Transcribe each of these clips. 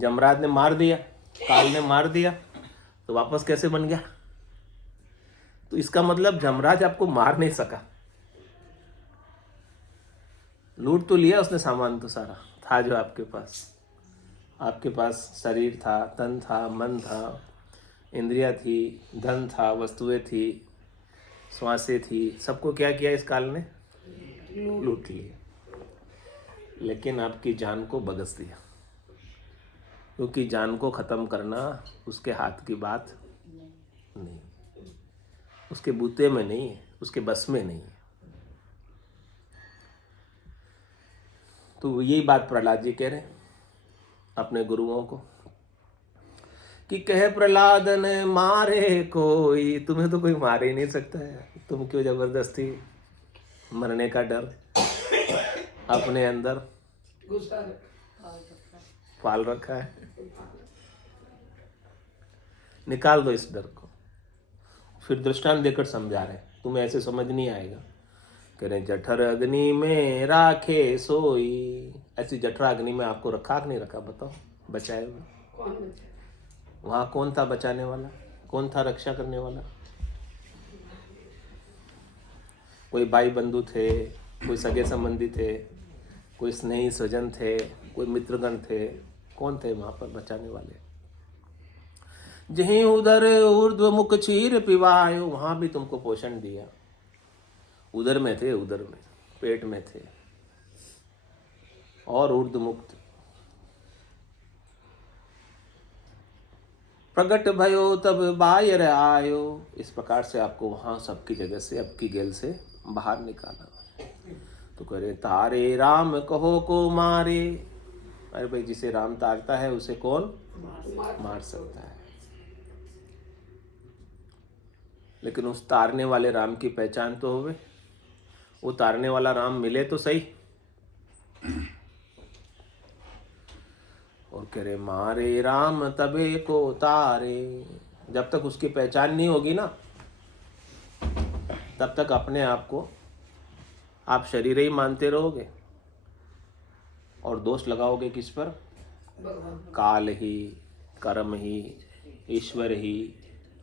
जमराज ने मार दिया, काल ने मार दिया, तो वापस कैसे बन गया? तो इसका मतलब जमराज आपको मार नहीं सका। लूट तो लिया उसने, सामान तो सारा था जो आपके पास। आपके पास शरीर था, तन था, मन था, इंद्रिया थी, धन था, वस्तुएं थी, श्वासें थी, सबको क्या किया इस काल ने? लूट लिया। लेकिन आपकी जान को बगस दिया, क्योंकि जान को ख़त्म करना उसके हाथ की बात नहीं, उसके बूते में नहीं है, उसके बस में नहीं है। तो यही बात प्रहलाद जी कह रहे हैं अपने गुरुओं को कि कहे प्रहलाद ने मारे कोई, तुम्हें तो कोई मार ही नहीं सकता है, तुम क्यों जबरदस्ती मरने का डर अपने अंदर पाल रखा है? निकाल दो इस डर को। फिर दृष्टांत देकर समझा रहे, तुम्हें ऐसे समझ नहीं आएगा। कह रहे जठर अग्नि में राखे सोई, ऐसी जठर अग्नि में आपको रखा कि नहीं रखा? बताओ, बचाए हुए वहां कौन था बचाने वाला? कौन था रक्षा करने वाला? कोई भाई बंधु थे, कोई सगे संबंधी थे, कोई स्नेही स्वजन थे, कोई मित्रगण थे, कौन थे वहां पर बचाने वाले? जहीं उधर ऊर्ध्व मुख क्षीर पिवायो, वहां भी तुमको पोषण दिया। उधर में थे, उधर में पेट में थे, और ऊर्ध्व मुक्त। प्रगट भयो तब बायर आयो, इस प्रकार से आपको वहां सबकी जगह से, अब की गेल से बाहर निकाला। तो कह रहे तारे राम कहो को मारे। अरे भाई, जिसे राम तारता है उसे कौन मार सकता है? लेकिन उस तारने वाले राम की पहचान तो होवे, वो तारने वाला राम मिले तो सही। और कह रहे मारे राम तबे को तारे। जब तक उसकी पहचान नहीं होगी ना, तब तक अपने आप को आप शरीर ही मानते रहोगे और दोष लगाओगे किस पर? काल ही, कर्म ही, ईश्वर ही।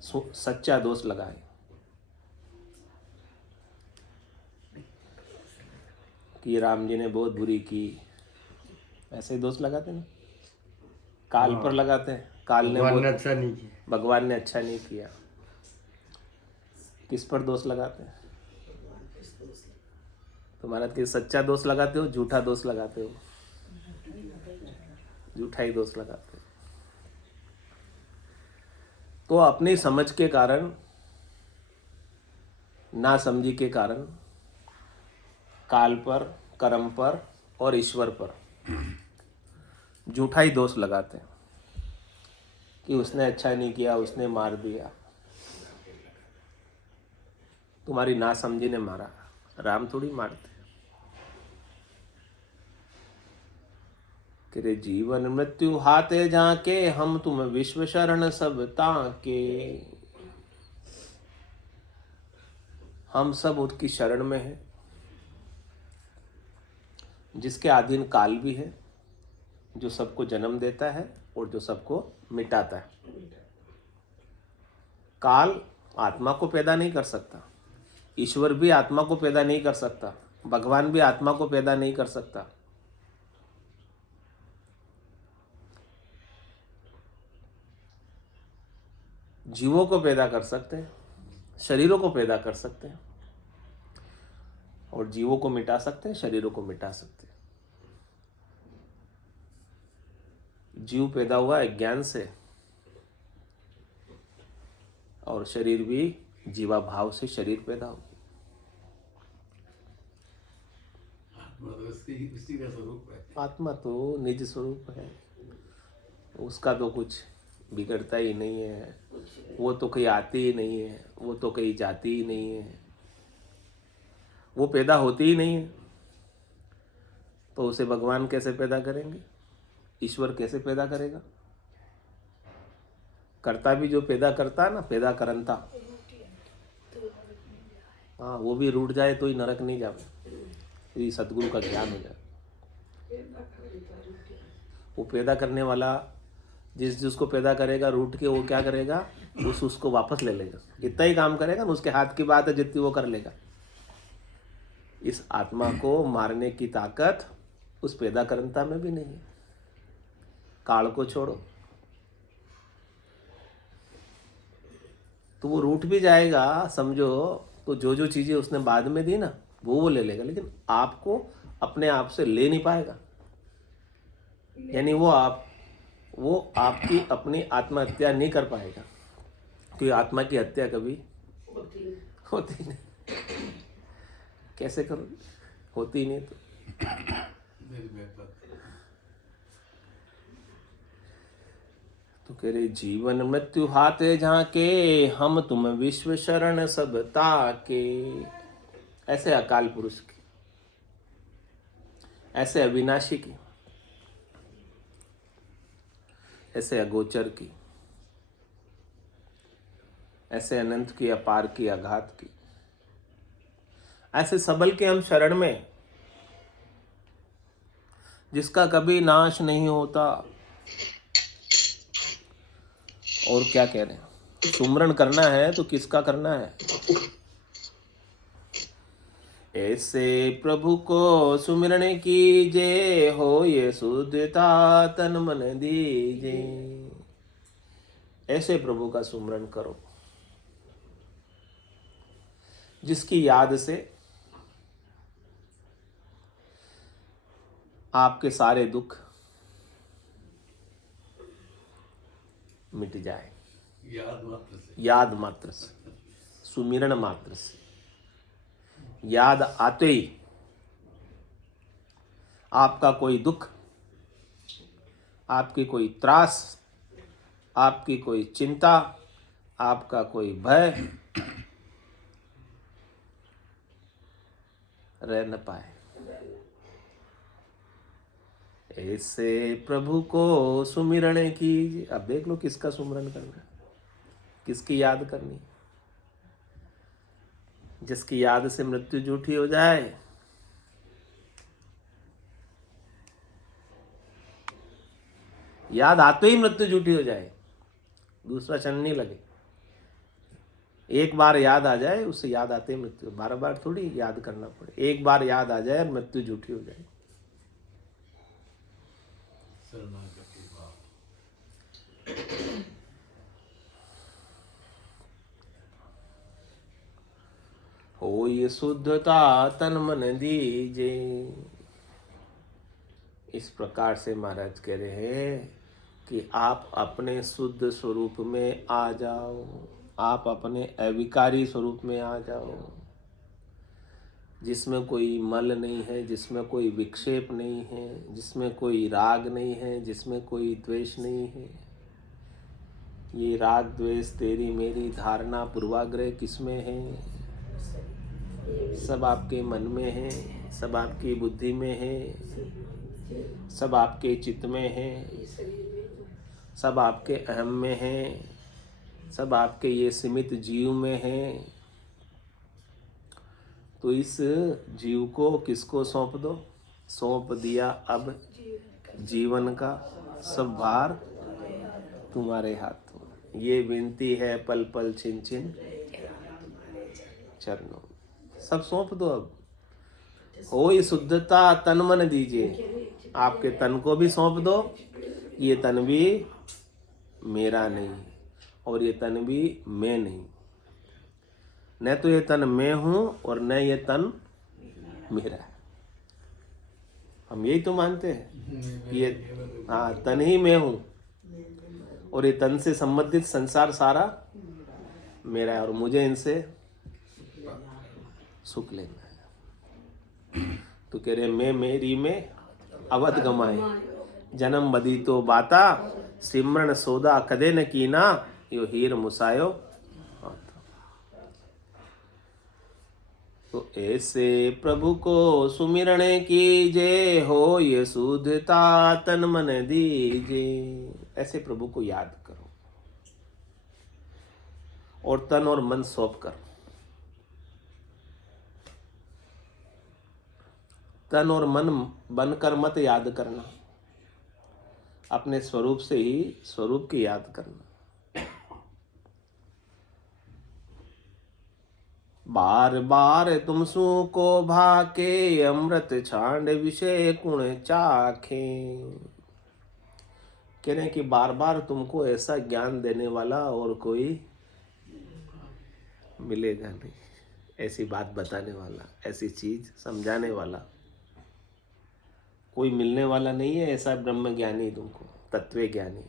सच्चा दोष लगाए। कि राम जी ने बहुत बुरी की, ऐसे ही दोष लगाते ना, काल पर लगाते हैं। काल ने बहुत अच्छा नहीं किया, भगवान ने अच्छा नहीं किया। किस पर दोष लगाते हैं? तुम्हारा कि सच्चा दोष लगाते हो, झूठा दोष लगाते हो? झूठा ही दोष लगाते हो। तो अपनी समझ के कारण, ना समझी के कारण काल पर, कर्म पर और ईश्वर पर झूठा ही दोष लगाते हैं कि उसने अच्छा नहीं किया, उसने मार दिया। तुम्हारी ना समझी ने मारा, राम थोड़ी मारते। कि रे जीवन मृत्यु हाथे जाके, हम तुम विश्व शरण सब ताके। हम सब उसकी शरण में हैं, जिसके अधीन काल भी है, जो सबको जन्म देता है और जो सबको मिटाता है। काल आत्मा को पैदा नहीं कर सकता, ईश्वर भी आत्मा को पैदा नहीं कर सकता, भगवान भी आत्मा को पैदा नहीं कर सकता। जीवों को पैदा कर सकते हैं, शरीरों को पैदा कर सकते हैं, और जीवों को मिटा सकते हैं, शरीरों को मिटा सकते हैं। जीव पैदा हुआ है ज्ञान से, और शरीर भी जीवा भाव से शरीर पैदा हो। उसी का स्वरूप है। आत्मा तो निज स्वरूप है, उसका तो कुछ बिगड़ता ही नहीं है, वो तो कहीं आती ही नहीं है, वो तो कहीं जाती ही नहीं है, वो पैदा होती ही नहीं है। तो उसे भगवान कैसे पैदा करेंगे? ईश्वर कैसे पैदा करेगा? करता भी जो पैदा करता है ना, पैदा करंता, हाँ, वो भी रूठ जाए तो ही नरक नहीं जावे, यदि सतगुरु का ज्ञान हो जाए। वो पैदा करने वाला जिसको पैदा करेगा रूठ के, वो क्या करेगा, उसको वापस ले लेगा। इतना ही काम करेगा ना, उसके हाथ की बात है, जितनी वो कर लेगा। इस आत्मा को मारने की ताकत उस पैदा करता में भी नहीं है। काल को छोड़ो, तो वो रूठ भी जाएगा समझो, तो जो जो चीजें उसने बाद में दी ना, वो ले लेगा, लेकिन आपको अपने आप से ले नहीं पाएगा। यानी वो आपकी अपनी आत्महत्या नहीं कर पाएगा, क्योंकि आत्मा की हत्या कभी होती नहीं। कैसे करोगे, होती नहीं तो कह रहे जीवन मृत्यु हाथे झांके, हम तुम विश्व शरण सब ताके। ऐसे अकाल पुरुष की, ऐसे अविनाशी की, ऐसे अगोचर की, ऐसे अनंत की, अपार की, अघात की, ऐसे सबल के हम शरण में, जिसका कभी नाश नहीं होता। और क्या कह रहे हैं, सुमरण करना है तो किसका करना है? ऐसे प्रभु को सुमिरन कीजे, हो ये शुद्धता तन मन दीजे। ऐसे प्रभु का सुमरण करो जिसकी याद से आपके सारे दुख मिट जाए। याद मात्र से, सुमिरन मात्र से, याद आते ही आपका कोई दुख, आपकी कोई त्रास, आपकी कोई चिंता, आपका कोई भय रह न पाए। ऐसे प्रभु को सुमिरण कीजिए। अब देख लो किसका सुमिरन करना है, किसकी याद करनी है। जिसकी याद से मृत्यु झूठी हो जाए, याद आते ही मृत्यु झूठी हो जाए, दूसरा क्षण नहीं लगे। एक बार याद आ जाए, उससे याद आते ही मृत्यु, बार बार थोड़ी याद करना पड़े। एक बार याद आ जाए और मृत्यु झूठी हो जाए। हो ये शुद्धता तन मन दीजे। इस प्रकार से महाराज कह रहे हैं कि आप अपने शुद्ध स्वरूप में आ जाओ, आप अपने अविकारी स्वरूप में आ जाओ, जिसमें कोई मल नहीं है, जिसमें कोई विक्षेप नहीं है, जिसमें कोई राग नहीं है, जिसमें कोई द्वेष नहीं है। ये राग द्वेष तेरी मेरी धारणा पूर्वाग्रह किसमें है? सब आपके मन में है, सब आपकी बुद्धि में है, सब आपके चित्त में है, सब आपके अहम में है, सब आपके ये सीमित जीव में है। तो इस जीव को किसको सौंप दो? सौंप दिया अब जीवन का सब भार तुम्हारे हाथों। ये विनती है पल पल छिन छिन चरणों। सब सौंप दो अब। हो ये शुद्धता तन मन दीजिए। आपके तन को भी सौंप दो। ये तन भी मेरा नहीं और ये तन भी मैं नहीं। न तो ये तन मैं हूं और न ये तन मेरा है। हम यही तो मानते हैं कि ये तन ही मैं हूं और ये तन से संबंधित संसार सारा मेरा है और मुझे इनसे सुख लेना है। तो कह रहे मैं मेरी में अवध गमाए, जन्म बदी तो बाता, सिमरण सोदा कदे न कीना, यो हीर मुसायो। तो ऐसे प्रभु को सुमिरण कीजे, हो ये शुद्धता तन मन दीजे। ऐसे प्रभु को याद करो और तन और मन सौंप कर। तन और मन बनकर मत याद करना, अपने स्वरूप से ही स्वरूप की याद करना। बार बार तुम सु को भाके, अमृत छांड विषय कुण चाखे। कह रहे हैं कि बार बार तुमको ऐसा ज्ञान देने वाला और कोई मिलेगा नहीं, ऐसी बात बताने वाला, ऐसी चीज समझाने वाला कोई मिलने वाला नहीं है। ऐसा ब्रह्म ज्ञानी तुमको, तत्व ज्ञानी,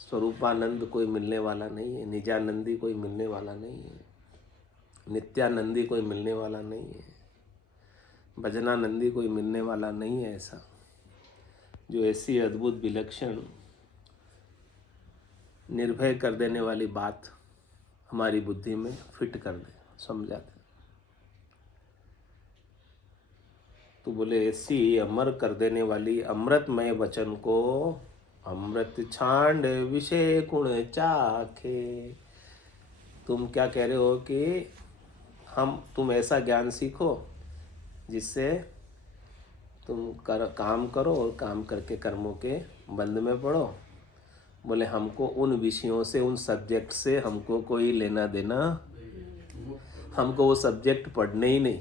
स्वरूपानंद कोई मिलने वाला नहीं है, निजानंदी कोई मिलने वाला नहीं है, नित्यानंदी कोई मिलने वाला नहीं है, भजनानंदी कोई मिलने वाला नहीं है। ऐसा जो ऐसी अद्भुत विलक्षण निर्भय कर देने वाली बात हमारी बुद्धि में फिट कर दे, समझा दे। तो बोले ऐसी अमर कर देने वाली अमृतमय वचन को अमृत छांड विषय गुण चाखे। तुम क्या कह रहे हो कि तुम ऐसा ज्ञान सीखो जिससे तुम काम करो और काम करके कर्मों के बंध में पड़ो। बोले हमको उन विषयों से, उन सब्जेक्ट से हमको कोई लेना देना, हमको वो सब्जेक्ट पढ़ने ही नहीं,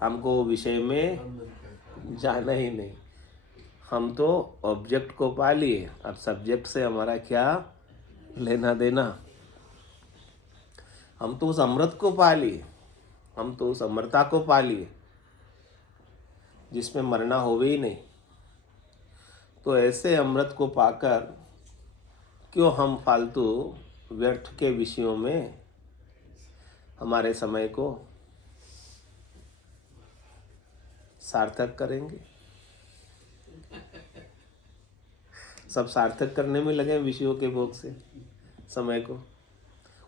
हमको वो विषय में जाना ही नहीं। हम तो ऑब्जेक्ट को पा लिए, अब सब्जेक्ट से हमारा क्या लेना देना। हम तो उस अमृत को पा लिए, हम तो उस अमरता को पा लिए जिसमें मरना होवे ही नहीं। तो ऐसे अमृत को पाकर क्यों हम फालतू व्यर्थ के विषयों में हमारे समय को सार्थक करेंगे। सब सार्थक करने में लगे विषयों के भोग से समय को,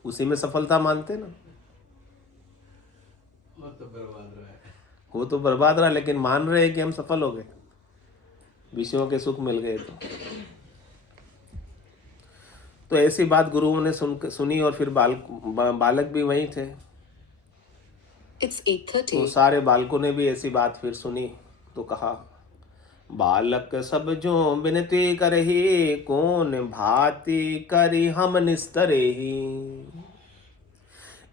उसी में सफलता मानते ना। वो तो बर्बाद रहा, लेकिन मान रहे हैं कि हम सफल हो गए, विषयों के सुख मिल गए। तो ऐसी बात गुरुओं ने सुनी और फिर बालक भी वहीं थे। It's 8:30. तो सारे बालकों ने भी ऐसी बात फिर सुनी तो कहा, बालक सब जो विनती करही, कौन भांति करी हम निस्तरेही।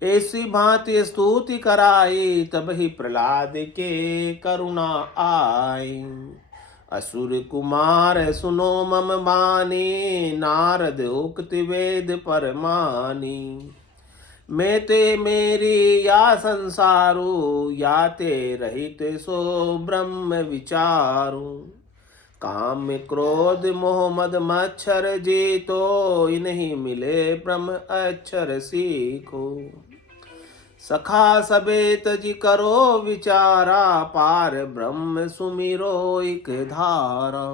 ऐसी भांति स्तुति कराई, तब ही प्रहलाद के करुणा आई। असुर कुमार सुनो मम बानी, नारद उक्ति वेद परमानी। मैं ते मेरी या संसारू, या ते रहित सो ब्रह्म विचारू। काम क्रोध मोह मद मच्छर जीतो, इन्हीं मिले ब्रह्म अक्षर सीखो। सखा सबे तजी करो विचारा, पार ब्रह्म सुमिरो एक धारा।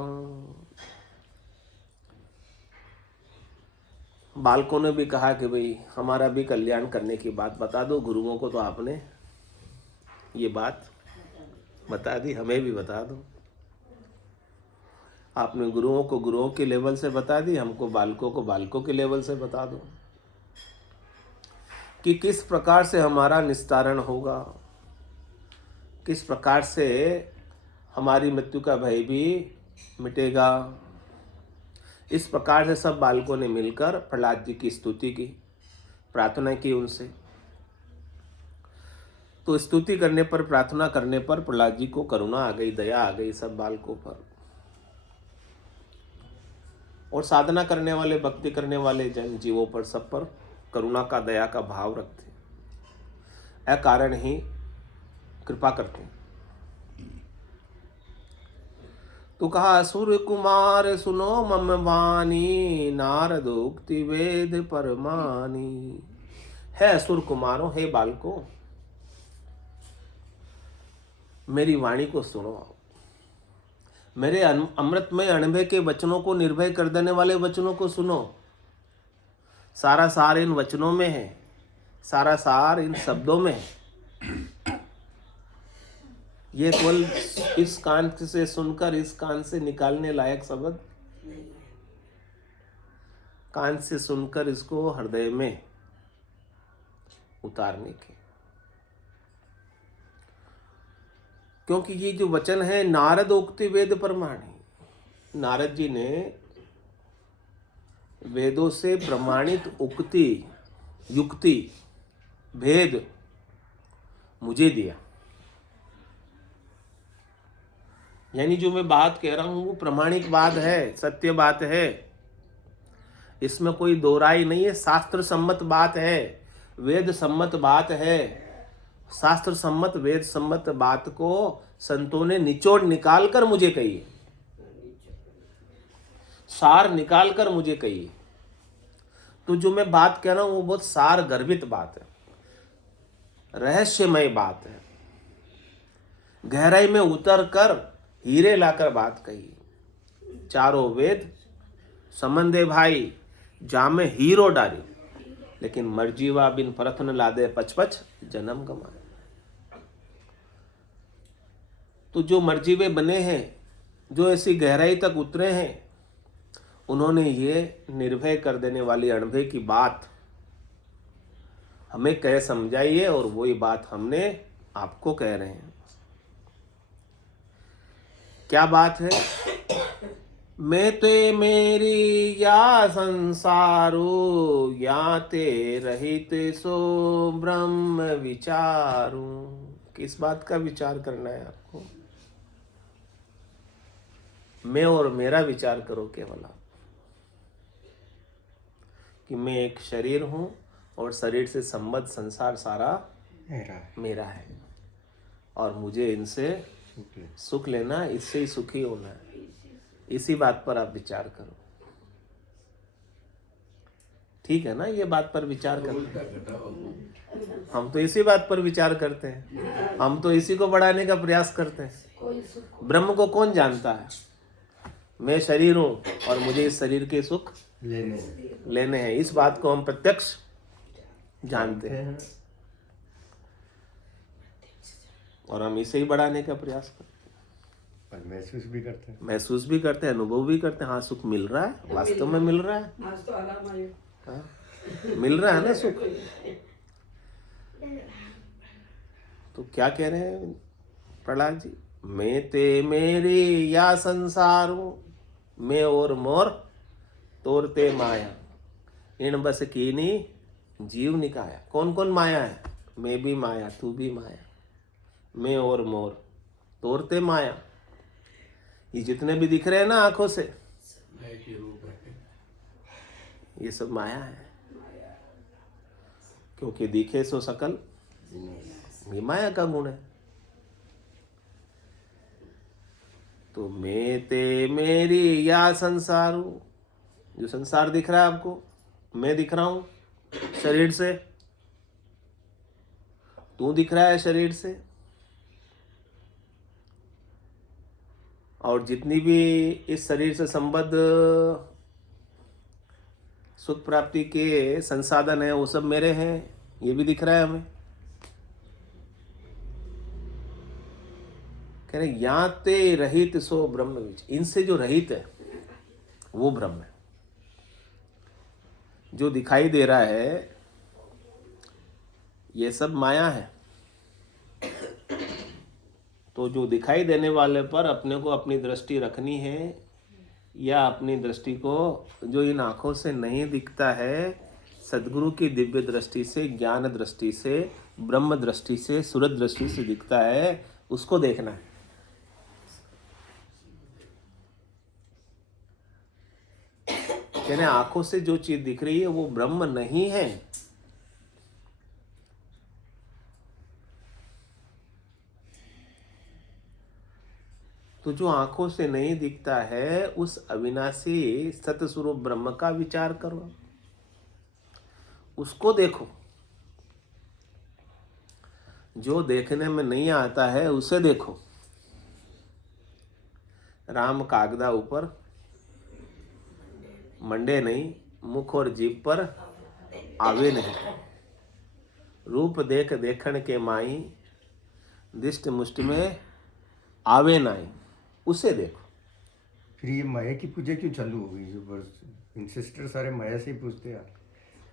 बालकों ने भी कहा कि भाई हमारा भी कल्याण करने की बात बता दो। गुरुओं को तो आपने ये बात बता दी, हमें भी बता दो। आपने गुरुओं को गुरुओं के लेवल से बता दी, हमको बालकों को बालकों के लेवल से बता दो कि किस प्रकार से हमारा निस्तारण होगा, किस प्रकार से हमारी मृत्यु का भय भी मिटेगा। इस प्रकार से सब बालकों ने मिलकर प्रहलाद जी की स्तुति की, प्रार्थना की उनसे। तो स्तुति करने पर, प्रार्थना करने पर प्रहलाद जी को करुणा आ गई, दया आ गई सब बालकों पर। और साधना करने वाले, भक्ति करने वाले जन जीवों पर, सब पर करुणा का, दया का भाव रखते, अकारण ही कृपा करते। तो कहा, असुर कुमार सुनो मम वाणी, नारद उक्ति वेद परमानी। है असुर कुमारों, हे बालकों, मेरी वाणी को सुनो। मेरे अमृतमय अनुभव के वचनों को, निर्भय कर देने वाले वचनों को सुनो। सारा सार इन वचनों में है, सारा सार इन शब्दों में है। ये केवल इस कान से सुनकर इस कान से निकालने लायक शब्द, कान से सुनकर इसको हृदय में उतारने के। क्योंकि ये जो वचन है नारद उक्ति वेद प्रमाणी, नारद जी ने वेदों से प्रमाणित उक्ति युक्ति भेद मुझे दिया। यानी जो मैं बात कह रहा हूं वो प्रमाणिक बात है, सत्य बात है, इसमें कोई दो राय नहीं है, शास्त्र सम्मत बात है, वेद सम्मत बात है। शास्त्र सम्मत वेद सम्मत बात को संतों ने निचोड़ निकाल कर मुझे कही है, सार निकाल कर मुझे कही है। तो जो मैं बात कह रहा हूं वो बहुत सार गर्भित बात है, रहस्यमय बात है, गहराई में उतर कर हीरे लाकर बात कही। चारों वेद संबंधे भाई जामे हीरो डारी, लेकिन मर्जीवा बिन परख न लादे पचपच जन्म गमाए। तो जो मर्जीवे बने हैं, जो ऐसी गहराई तक उतरे हैं, उन्होंने ये निर्भय कर देने वाली अणभय की बात हमें कह समझाई है, और वही बात हमने आपको कह रहे हैं। क्या बात है? मैं ते मेरी या संसारो या ते रहित सो ब्रह्म विचारू। किस बात का विचार करना है आपको? मैं और मेरा विचार करो केवल आप, कि मैं एक शरीर हूं और शरीर से संबद्ध संसार सारा मेरा है, और मुझे इनसे सुख लेना, इससे ही सुखी होना है। इसी बात पर आप विचार करो, ठीक है ना? ये बात पर विचार करते हैं हम, तो इसी बात पर विचार करते हैं हम, तो इसी को बढ़ाने का प्रयास करते हैं। ब्रह्म को कौन जानता है? मैं शरीर हूं और मुझे इस शरीर के सुख लेने हैं, इस बात को हम प्रत्यक्ष जानते हैं, और हम इसे ही बढ़ाने का प्रयास करते हैं, और महसूस भी करते हैं, अनुभव भी करते हैं। हाँ, सुख मिल रहा है, वास्तव में मिल रहा है, हाँ, मिल रहा है ना सुख। तो क्या कह रहे हैं प्रहलाद जी? मैं ते मेरी या संसारो, मैं और मोर तोरते माया, इन बस कीनी जीव निकाया। कौन कौन माया है? मैं भी माया, तू भी माया, मैं और मोर तोरते माया। ये जितने भी दिख रहे हैं ना आंखों से, ये सब माया है, क्योंकि दिखे सो सकल, ये माया का गुण है। तो मैं ते मेरी या संसारू, जो संसार दिख रहा है आपको, मैं दिख रहा हूं शरीर से, तू दिख रहा है शरीर से, और जितनी भी इस शरीर से संबद्ध सुख प्राप्ति के संसाधन है वो सब मेरे हैं, ये भी दिख रहा है हमें। कह रहे याते रहित सो ब्रह्म विच, इनसे जो रहित है वो ब्रह्म है। जो दिखाई दे रहा है ये सब माया है। तो जो दिखाई देने वाले पर अपने को अपनी दृष्टि रखनी है, या अपनी दृष्टि को जो इन आंखों से नहीं दिखता है, सद्गुरु की दिव्य दृष्टि से, ज्ञान दृष्टि से, ब्रह्म दृष्टि से, सूरज दृष्टि से दिखता है, उसको देखना है। कहने आंखों से जो चीज दिख रही है वो ब्रह्म नहीं है। तो जो आंखों से नहीं दिखता है उस अविनाशी सतस्वरूप ब्रह्म का विचार करो, उसको देखो। जो देखने में नहीं आता है उसे देखो। राम कागदा ऊपर मंडे नहीं, मुख और जीभ पर आवे नहीं। रूप देख देखण के माई, दिष्ट मुष्ट में आवे नाई, उसे देखो। फिर ये माया की पूजा क्यों चालू हो गई? जो इंसेस्टर सारे माया से ही पूछते हैं,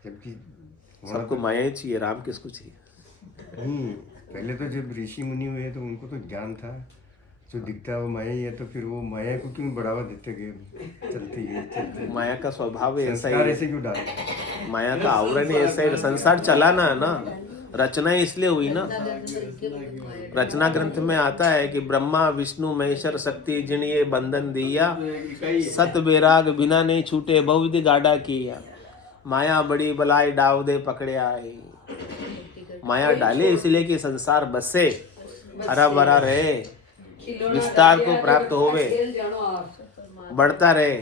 जबकि सबको माया ही चाहिए, राम किसको चाहिए? पहले तो जब ऋषि मुनि हुए तो उनको तो ज्ञान था, जो दिखता है वो माया ही है, तो फिर वो माया को क्यों बढ़ावा देते गए? चलती है माया का स्वभाव ही ऐसा ही संस्कार है, ऐसे क्यों डालते? माया का आवरण ही ऐसा ही, संसार चलाना है ना, रचना इसलिए हुई ना। रचना ग्रंथ में आता है कि ब्रह्मा विष्णु महेश्वर शक्ति जिन ये बंधन दिया, सत बेराग बिना नहीं छूटे बहुविधि गाढ़ा किया, माया बड़ी बलाई डाव दे पकड़े आए। माया डाले इसलिए कि संसार बसे, हरा भरा रहे, विस्तार को प्राप्त होवे, बढ़ता रहे।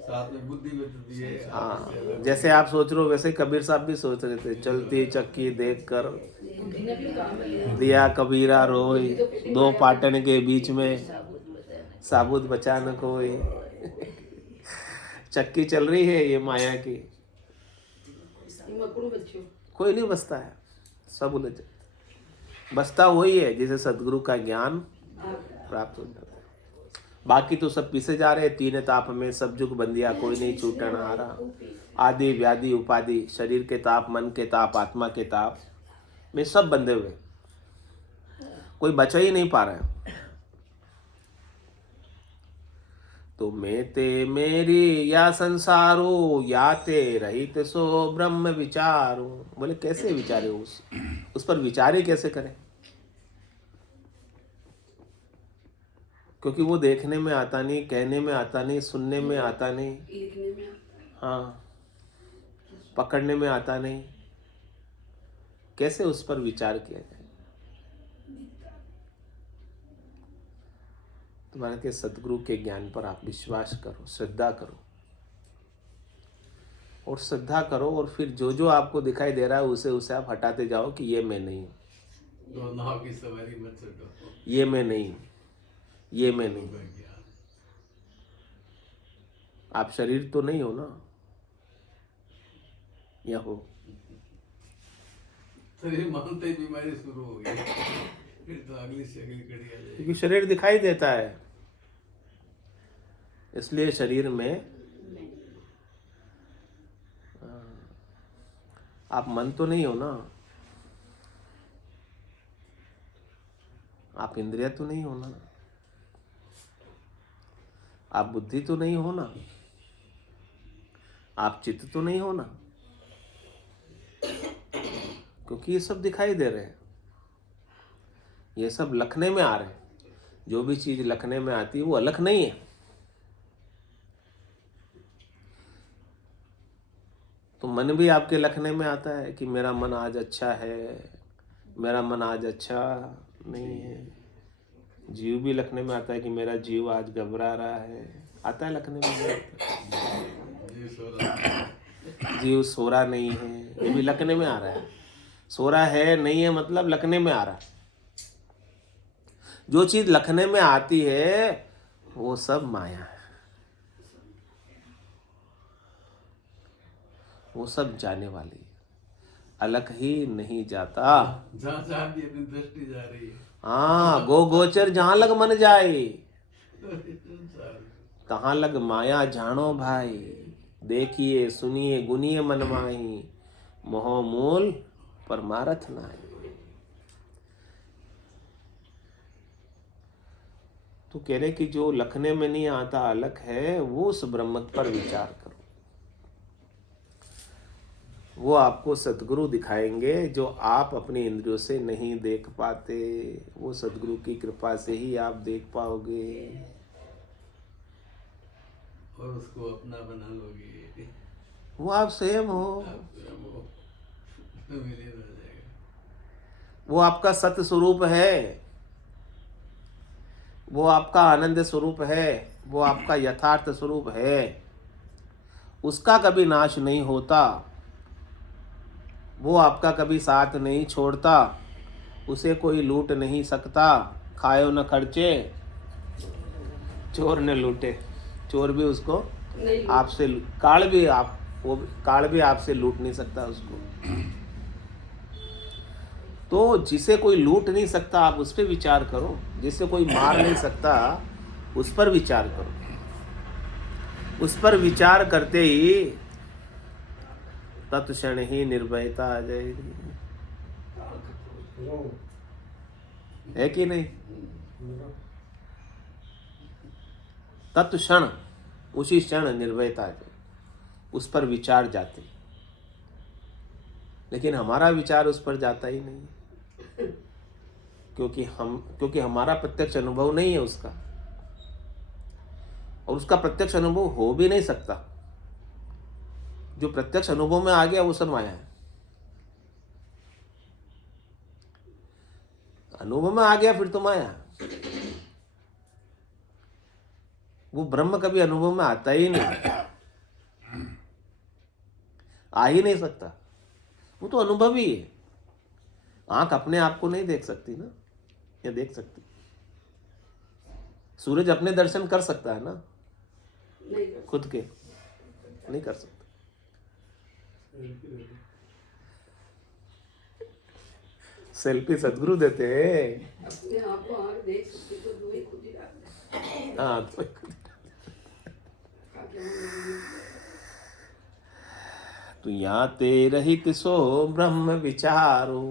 साथ में बुद्धि भी है। हाँ, जैसे आप सोच रहे हो वैसे कबीर साहब भी सोच रहे थे, चलती चक्की देख कर दिया कबीरा रोए, दो पाटन के बीच में साबुत बचा न कोई। चक्की चल रही है ये माया की, कोई नहीं बसता है, सब उलझ जाते। बसता वही है जिसे सदगुरु का ज्ञान प्राप्त हो जाता है। बाकी तो सब पीछे जा रहे, तीन ताप में सब जुग बंदिया, कोई नहीं छूटन हारा। आदि व्याधि उपाधि, शरीर के ताप, मन के ताप, आत्मा के ताप में सब बंधे हुए, कोई बचा ही नहीं पा रहा है। तो मैं ते मेरी या संसारो, या ते रहित सो ब्रह्म विचारो। बोले कैसे विचारे, उस पर विचार ही कैसे करें? क्योंकि वो देखने में आता नहीं, कहने में आता नहीं, सुनने में आता नहीं, हाँ, पकड़ने में आता नहीं, कैसे उस पर विचार किया जाए? तुम्हारे के सदगुरु के ज्ञान पर आप विश्वास करो, श्रद्धा करो, और श्रद्धा करो, और फिर जो जो आपको दिखाई दे रहा है उसे आप हटाते जाओ कि ये मैं नहीं हूं, दो नाव की सवारी मत छूटो। ये मैं नहीं हूं, ये मैं नहीं हूं। आप शरीर तो नहीं हो ना, या हो? शरीर मानते ही बीमारी शुरू हो गई, फिर तो अगली से अगली कड़ी आ जाएगी। क्योंकि शरीर दिखाई देता है, इसलिए शरीर में आप मन तो नहीं हो ना, आप इंद्रिया तो नहीं हो ना, आप बुद्धि तो नहीं हो ना, आप चित्त तो नहीं हो ना, क्योंकि ये सब दिखाई दे रहे हैं, ये सब लखने में आ रहे हैं। जो भी चीज लखने में आती है वो अलख नहीं है। तो मन भी आपके लखने में आता है कि मेरा मन आज अच्छा है, मेरा मन आज अच्छा नहीं है। जीव भी लखने में आता है कि मेरा जीव आज घबरा रहा है, आता है लखने में भी आता है। जीव सो रहा नहीं है, ये भी लखने में आ रहा है। सो रहा है नहीं है मतलब लखने में आ रहा है। जो चीज लखने में आती है वो सब माया है, वो सब जाने वाली है, अलग ही नहीं जाता। जहाँ जहाँ भी अपनी दृष्टि जा रही है, हाँ, गो गोचर जहां लग मन जाए, तहां लग माया जानो भाई। देखिए सुनिए गुनिए मन माही, मोह मूल परमारथ नाई। तो कह रहे कि जो लखने में नहीं आता अलग है, वो उस ब्रह्म पर विचार करो, वो आपको सदगुरु दिखाएंगे जो आप अपनी इंद्रियों से नहीं देख पाते। वो सदगुरु की कृपा से ही आप देख पाओगे और उसको अपना बना लोगे। वो आप स्वयं हो, तो मिले रह जाएगा। वो आपका सत्य स्वरूप है, वो आपका आनंद स्वरूप है, वो आपका यथार्थ स्वरूप है। उसका कभी नाश नहीं होता, वो आपका कभी साथ नहीं छोड़ता, उसे कोई लूट नहीं सकता। खायो न खर्चे चोर न लूटे, चोर भी उसको आपसे, काल भी आप, वो काल भी आपसे लूट नहीं सकता उसको। तो जिसे कोई लूट नहीं सकता आप उस पर विचार करो, जिसे कोई मार नहीं सकता उस पर विचार करो। उस पर विचार करते ही तत्क्षण ही निर्भयता आ जाएगी। है कि नहीं? तत्क्षण, उसी क्षण निर्भयता आ जाए, उस पर विचार जाते। लेकिन हमारा विचार उस पर जाता ही नहीं, क्योंकि हमारा प्रत्यक्ष अनुभव नहीं है उसका, और उसका प्रत्यक्ष अनुभव हो भी नहीं सकता। जो प्रत्यक्ष अनुभव में आ गया वो सब माया है। अनुभव में आ गया फिर तो माया। वो ब्रह्म कभी अनुभव में आता ही नहीं, आ ही नहीं सकता। वो तो अनुभव ही है। आंख अपने आप को नहीं देख सकती ना, या देख सकती? सूरज अपने दर्शन कर सकता है ना? खुद के नहीं कर सकता। सेल्फी सदगुरु देते हैं। अपने आप को आँख देख सकती तो दुई खुद ही डालते हैं। हाँ तो तू यहाँ ते रहित सो ब्रह्म विचारो।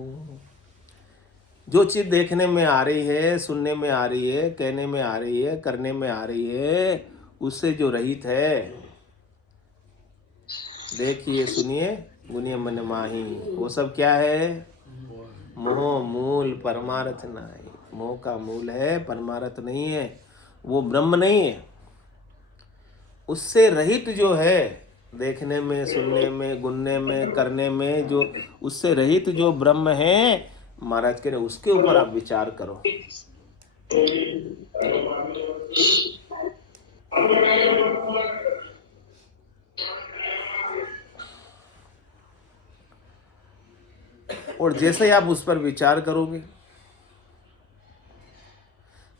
जो चीज देखने में आ रही है, सुनने में आ रही है, कहने में आ रही है, करने में आ रही है, उससे जो रहित है, देखिए सुनिए, गुनिय मन माही, वो सब क्या है? मोह मूल परमार्थ नहीं। मोह का मूल है, परमार्थ नहीं है, वो ब्रह्म नहीं है। उससे रहित जो है, देखने में, सुनने में, गुनने में, करने में, जो उससे रहित जो ब्रह्म है, महाराज कह रहे उसके ऊपर आप विचार करो। और जैसे ही आप उस पर विचार करोगे,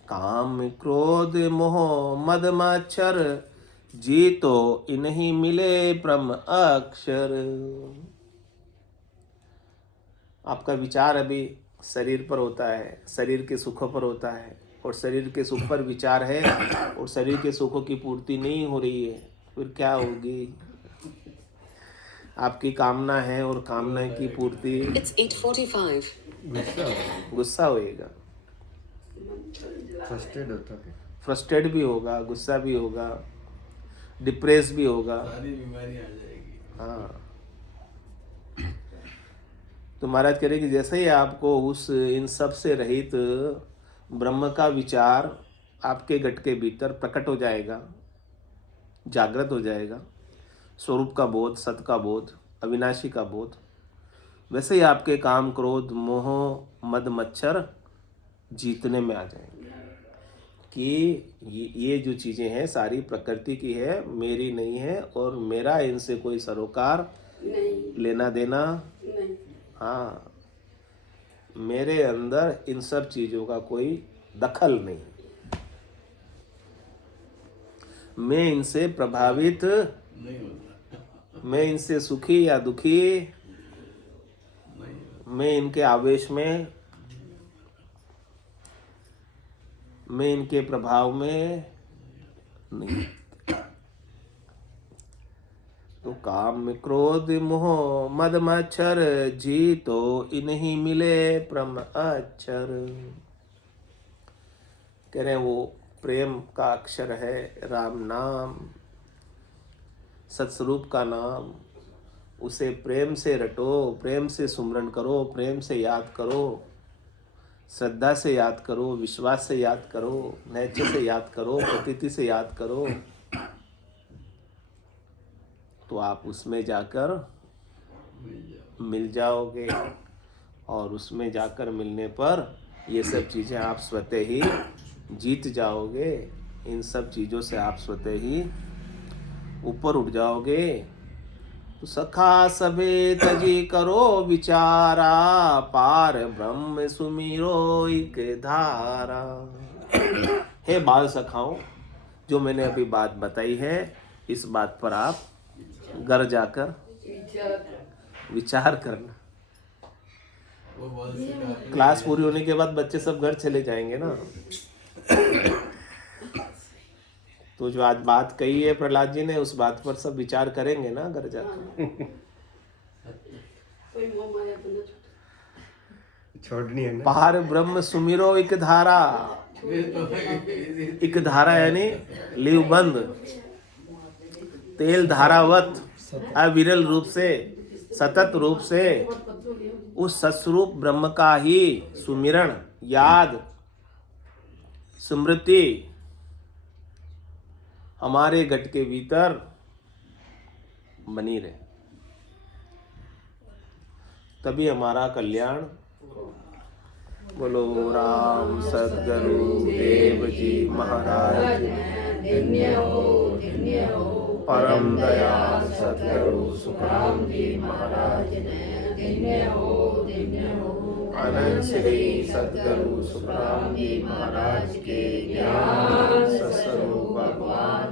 काम क्रोध मोह मद माच्छर जीतो इन्हीं मिले ब्रह्म अक्षर। आपका विचार अभी शरीर पर होता है, शरीर के सुखों पर होता है, और शरीर के सुख पर विचार है, और शरीर के सुखों की पूर्ति नहीं हो रही है, फिर क्या होगी? आपकी कामना है और कामना की पूर्ति, It's 8:45. गुस्सा होएगा, फ्रस्ट्रेट होता है। फ्रस्ट्रेट भी होगा, गुस्सा भी होगा, डिप्रेस भी होगा। सारी बीमारी आ जाएगी। हाँ, तो महाराज कह रहे कि जैसे ही आपको उस इन सब से रहित ब्रह्म का विचार आपके गट के भीतर प्रकट हो जाएगा, जागृत हो जाएगा, स्वरूप का बोध, सत का बोध, अविनाशी का बोध, वैसे ही आपके काम क्रोध मोह मद मच्छर जीतने में आ जाएंगे कि ये जो चीज़ें हैं सारी प्रकृति की है, मेरी नहीं है, और मेरा इनसे कोई सरोकार नहीं लेना देना। नहीं हाँ, मेरे अंदर इन सब चीज़ों का कोई दखल नहीं, मैं इनसे प्रभावित नहीं होता। मैं इनसे सुखी या दुखी, नहीं मैं इनके आवेश में, मैं इनके प्रभाव में नहीं। तो काम क्रोध मोह मद मच्छर जीतो इन्हीं मिले ब्रह्म अक्षर। कह रहे हैं वो प्रेम का अक्षर है, राम नाम, सत्स्वरूप का नाम, उसे प्रेम से रटो, प्रेम से सुमरन करो, प्रेम से याद करो, श्रद्धा से याद करो, विश्वास से याद करो, नैत्य से याद करो, प्रतीति से याद करो, तो आप उसमें जाकर मिल जाओगे। और उसमें जाकर मिलने पर ये सब चीज़ें आप स्वतः ही जीत जाओगे। इन सब चीज़ों से आप स्वतः ही ऊपर उठ जाओगे। तो सखा सबे तजी करो विचारा, पार ब्रह्म सुमिरो एक धारा। हे बाल सखाओं, जो मैंने अभी बात बताई है, इस बात पर आप घर जाकर विचार करना। वो बहुत से काफी क्लास पूरी होने के बाद बच्चे सब घर चले जाएंगे ना। तो जो आज बात कही है प्रहलाद जी ने, उस बात पर सब विचार करेंगे ना घर जाकर। कोई मोह माया तो न छोड़नी है ना। पार ब्रह्म सुमिरो एक धारा। वे तो है एक धारा यानी लीव बंद, तेल धारावत अविरल रूप से, सतत रूप से उस सस्वरूप ब्रह्म का ही सुमिरण, याद, स्मृति हमारे घट के भीतर बनी रहे, तभी हमारा कल्याण। बोलो राम सद्गुरु देव जी महाराज, परम दयाल सद्गुरु सुखराम जी महाराज, अनंत श्री सद्गुरु सुखराम जी महाराज के ज्ञान सत्स्वरूप भगवान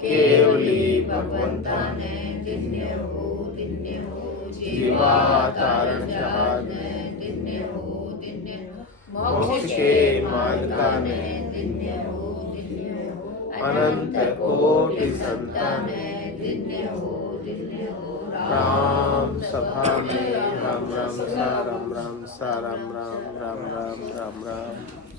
केवली भगवंता जीवातारण जहाज मोक्ष के मालिका ने अनंत कोटि संतान राम सभा में राम राम सा राम राम सा राम राम राम राम राम राम।